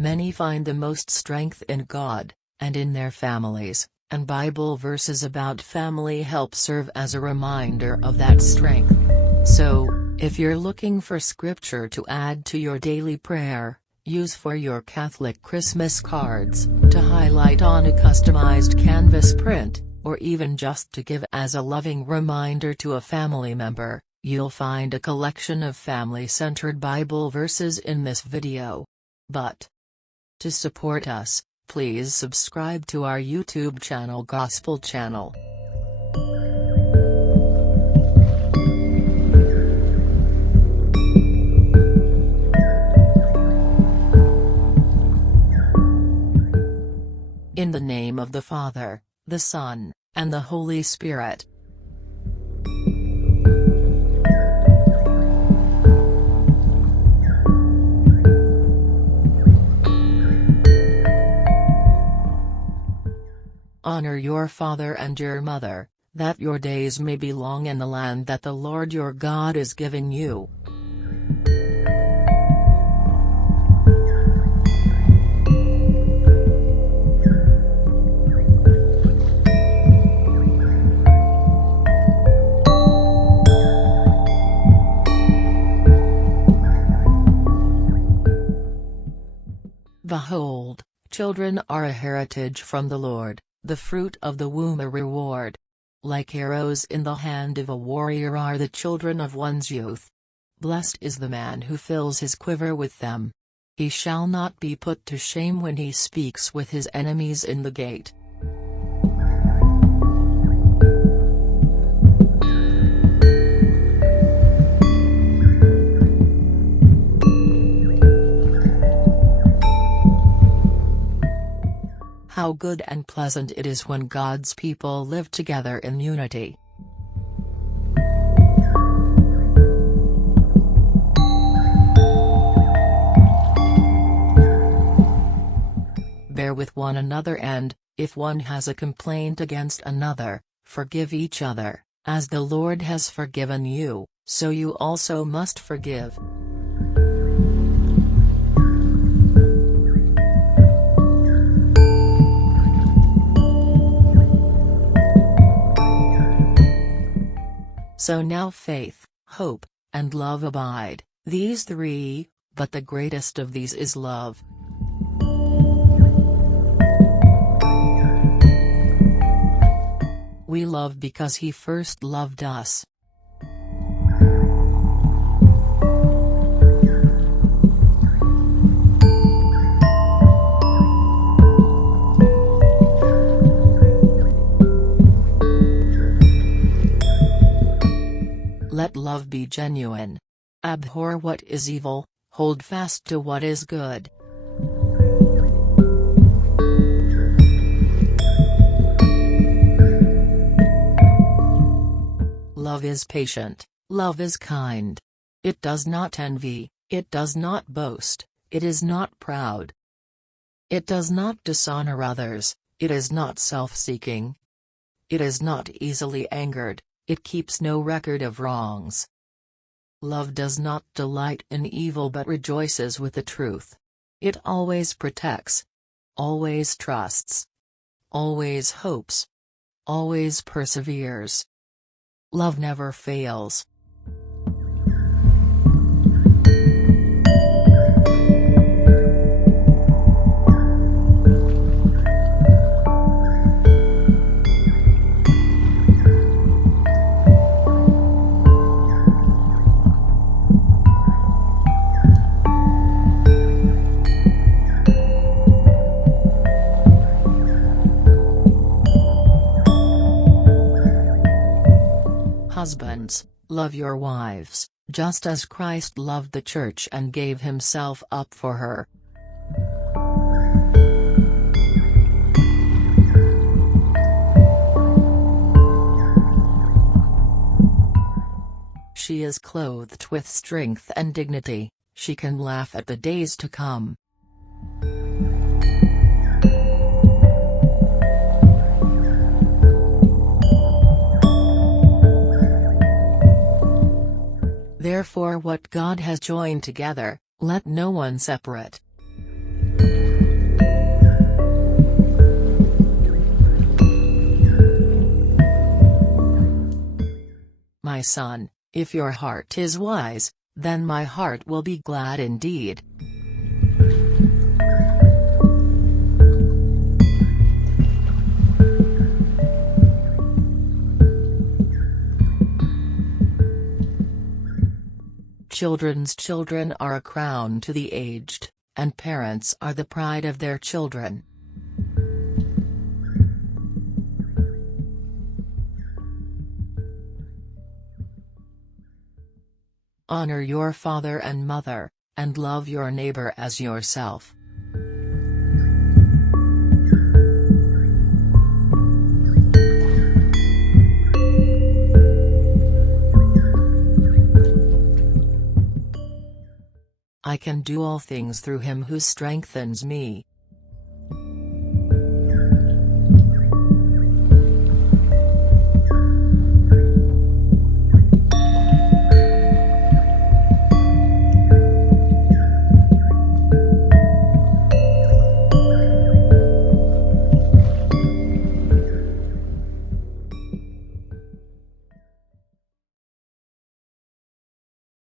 Many find the most strength in God, and in their families, and Bible verses about family help serve as a reminder of that strength. So, if you're looking for scripture to add to your daily prayer, use for your Catholic Christmas cards, to highlight on a customized canvas print, or even just to give as a loving reminder to a family member, you'll find a collection of family-centered Bible verses in this video. But to support us, please subscribe to our YouTube channel Gospel Channel. In the name of the Father, the Son, and the Holy Spirit. Honor your father and your mother, that your days may be long in the land that the Lord your God is giving you. Behold, children are a heritage from the Lord, the fruit of the womb a reward. Like arrows in the hand of a warrior are the children of one's youth. Blessed is the man who fills his quiver with them. He shall not be put to shame when he speaks with his enemies in the gate. How good and pleasant it is when God's people live together in unity. Bear with one another and, if one has a complaint against another, forgive each other, as the Lord has forgiven you, so you also must forgive. So now faith, hope, and love abide, these three, but the greatest of these is love. We love because He first loved us. Let love be genuine. Abhor what is evil, hold fast to what is good. Love is patient, love is kind. It does not envy, it does not boast, it is not proud. It does not dishonor others, it is not self-seeking. It is not easily angered. It keeps no record of wrongs. Love does not delight in evil but rejoices with the truth. It always protects, always trusts, always hopes, always perseveres. Love never fails. Husbands, love your wives, just as Christ loved the church and gave himself up for her. She is clothed with strength and dignity, she can laugh at the days to come. Therefore what God has joined together, let no one separate. My son, if your heart is wise, then my heart will be glad indeed. Children's children are a crown to the aged, and parents are the pride of their children. Honor your father and mother, and love your neighbor as yourself. I can do all things through him who strengthens me.